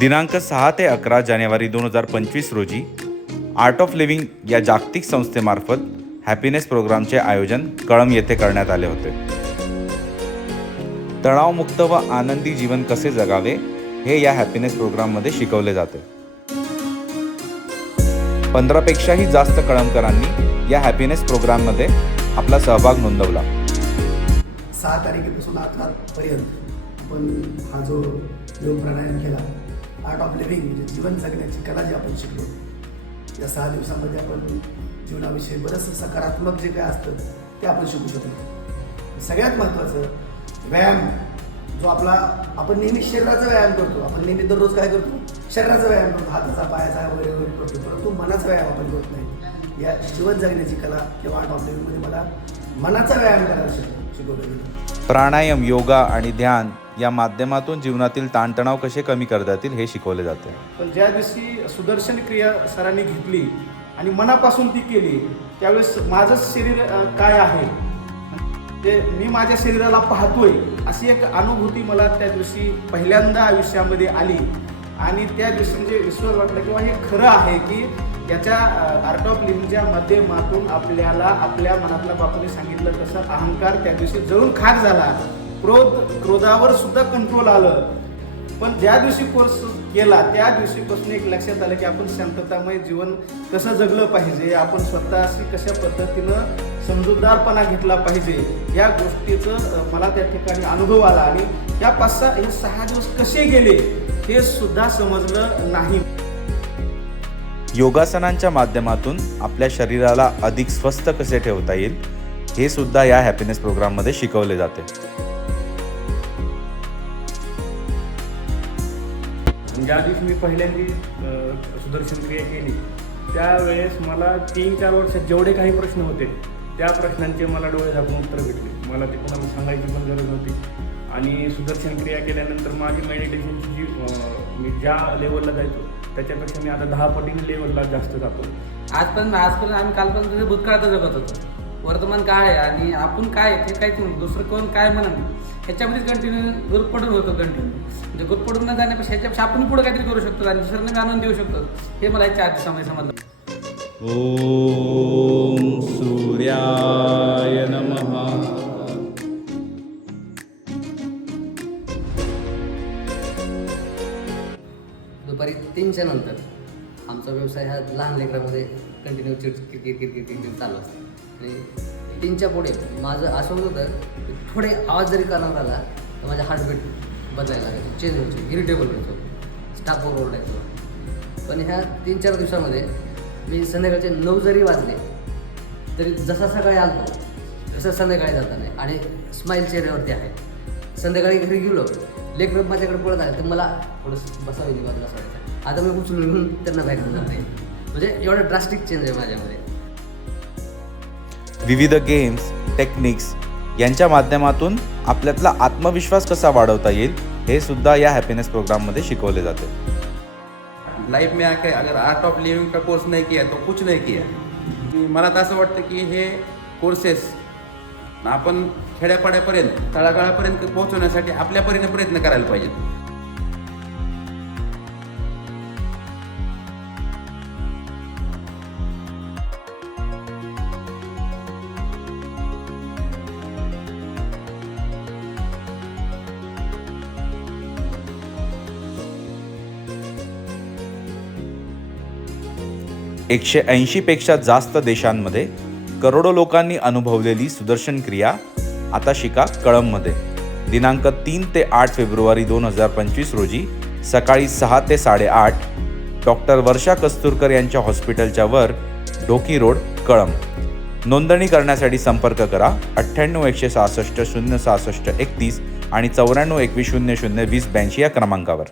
दिनांक सहा ते अकरा जानेवारी दोन हजार पंचवीस रोजी आर्ट ऑफ लिव्हिंग या जागतिक संस्थेमार्फत हॅपीनेस प्रोग्रामचे आयोजन कळम येथे करण्यात आले होते. तणावमुक्त व आनंदी जीवन कसे जगावे हे या हॅपीनेस प्रोग्राममध्ये शिकवले जाते. पंधरापेक्षाही जास्त कळमकरांनी या हॅपीनेस प्रोग्राममध्ये आपला सहभाग नोंदवला. सहा तारखेपासून आठ पर्यंत पण हा जो योग प्राणायाम केला आर्ट ऑफ लिव्हिंग म्हणजे जीवन जगण्याची कला जी आपण शिकलो या सहा दिवसामध्ये आपण जीवनाविषयी बरंचसं सकारात्मक जे काय असतं ते आपण शिकू शकतो सगळ्यात महत्त्वाचं व्यायाम जो आपला आपण नेहमी शरीराचा व्यायाम करतो. आपण नेहमी दररोज काय करतो? शरीराचा व्यायाम करतो. हाताचा पायाचा वगैरे वगैरे करतो. परंतु मनाचा व्यायाम आपण करत नाही. या जीवन जगण्याची कला किंवा आर्ट ऑफ लिव्हिंगमध्ये मला मनाचा व्यायाम करायला शिकवलं शिकवलं गेलं. प्राणायाम योगा आणि ध्यान या माध्यमातून जीवनातील ताणतणाव कसे कमी करता येतील हे शिकवले जाते. पण ज्या दिवशी सुदर्शन क्रिया सरांनी घेतली आणि मनापासून ती केली त्यावेळेस माझंच शरीर अ, काय आहे? ते मी माझ्या शरीराला पाहतोय अशी एक अनुभूती मला त्या दिवशी पहिल्यांदा आयुष्यामध्ये आली. आणि त्या दिवशी म्हणजे विश्वास वाटलं किंवा हे खरं आहे की याच्या आर्ट ऑफ लिव्हिंगच्या माध्यमातून आपल्याला आपल्या मनातल्या बापूने सांगितलं तसं अहंकार त्या दिवशी जळून खाक झाला. क्रोध क्रोधावर सुद्धा कंट्रोल आलं. पण ज्या दिवशी कोर्स केला त्या दिवशीपासून एक लक्षात आलं की आपण शांततामय जीवन कसं जगलं पाहिजे आपण स्वतःशी कशा पद्धतीनं समजूतदारपणा घेतला पाहिजे या गोष्टीचं मला त्या ठिकाणी अनुभव आला. आणि या पाच सहा हे सहा दिवस कसे गेले हे सुद्धा समजलं नाही. योगासनांच्या माध्यमातून आपल्या शरीराला अधिक स्वस्थ कसे ठेवता येईल हे सुद्धा या हॅपीनेस प्रोग्राममध्ये शिकवले जाते. ज्या दिवशी मी पहिल्यांदी सुदर्शन क्रिया केली त्यावेळेस मला तीन चार वर्षात जेवढे काही प्रश्न होते त्या प्रश्नांचे मला डोळे झाकून उत्तर भेटले. मला ते कोणाला सांगायची पण गरज नव्हती. आणि सुदर्शन क्रिया केल्यानंतर माझी मेडिटेशनची जी मी ज्या लेवलला जायचो त्याच्यापेक्षा मी आता दहा पटीने लेवलला जास्त जातो. आजपर्यंत आजपर्यंत आम्ही कालपर्यंत भूतकाळात जगत होतो. वर्तमान काय आहे आणि आपण काय आहे ते काहीच नाही. दुसरं कोण काय म्हणा ह्याच्यामध्येच कंटिन्यू गुरपडून होतो कंटिन्यू म्हणजे गुरपडून न जाण्यापेक्षा ह्याच्यापेक्षा आपण पुढे काहीतरी करू शकतो आणि दुसऱ्यांना आनंद देऊ शकतो. हे मला याच्या आधी समज समजलं ओम सूर्याय नमः. दुपारी तीनच्या नंतर आमचा व्यवसाय हा लहान लेकरामध्ये कंटिन्यू चिड किरकिर किरकिर किरकिर चालू असतो. आणि तीनच्या पुढे माझं असं होत होतं की थोडे आवाज जरी करणार आला तर माझा हार्टबीट बदलायला लागायचं चेंज व्हायचो इरिटेबल व्हायचो स्टाफवर ओरडायचो पण ह्या तीन चार दिवसामध्ये मी संध्याकाळचे नऊ जरी वाजले तरी जसा सकाळी आलतो तसं संध्याकाळी जाता नाही आणि स्माईल चेहऱ्यावरती आहे. संध्याकाळी घरी गेलो लेकरं माझ्याकडे पळत आले तर मला थोडंसं बसावी बाजूला असं वाटायचं आता मी उचलून घेऊन त्यांना जात नाही म्हणजे एवढं ड्रास्टिक चेंज आहे माझ्यामध्ये. विविध गेम्स टेक्निक्स यांच्या माध्यमातून आपल्यातला आत्मविश्वास कसा वाढवता येईल हे सुद्धा या हॅपीनेस प्रोग्राममध्ये शिकवले जाते. लाइफ में आके अगर आर्ट ऑफ लिविंग का कोर्स नहीं किया तो कुछ नहीं किया। की मला तर असं वाटतं की हे कोर्सेस आपण खेड्यापाड्यापर्यंत तळागाळापर्यंत पोहोचवण्यासाठी आपल्या परीने प्रयत्न करायला पाहिजेत. एकशे ऐंशीपेक्षा जास्त देशांमध्ये करोडो लोकांनी अनुभवलेली सुदर्शन क्रिया. आता शिका कळममध्ये दिनांक तीन ते आठ फेब्रुवारी दोन हजार पंचवीस रोजी सकाळी सहा ते साडेआठ डॉक्टर वर्षा कस्तुरकर यांच्या हॉस्पिटलच्या वर डोकी रोड कळम नोंदणी करण्यासाठी संपर्क करा अठ्ठ्याण्णव एकशे सहासष्ट शून्य सहासष्ट एकतीस आणि चौऱ्याण्णव एकवीस शून्य शून्य वीस ब्याऐंशी या क्रमांकावर.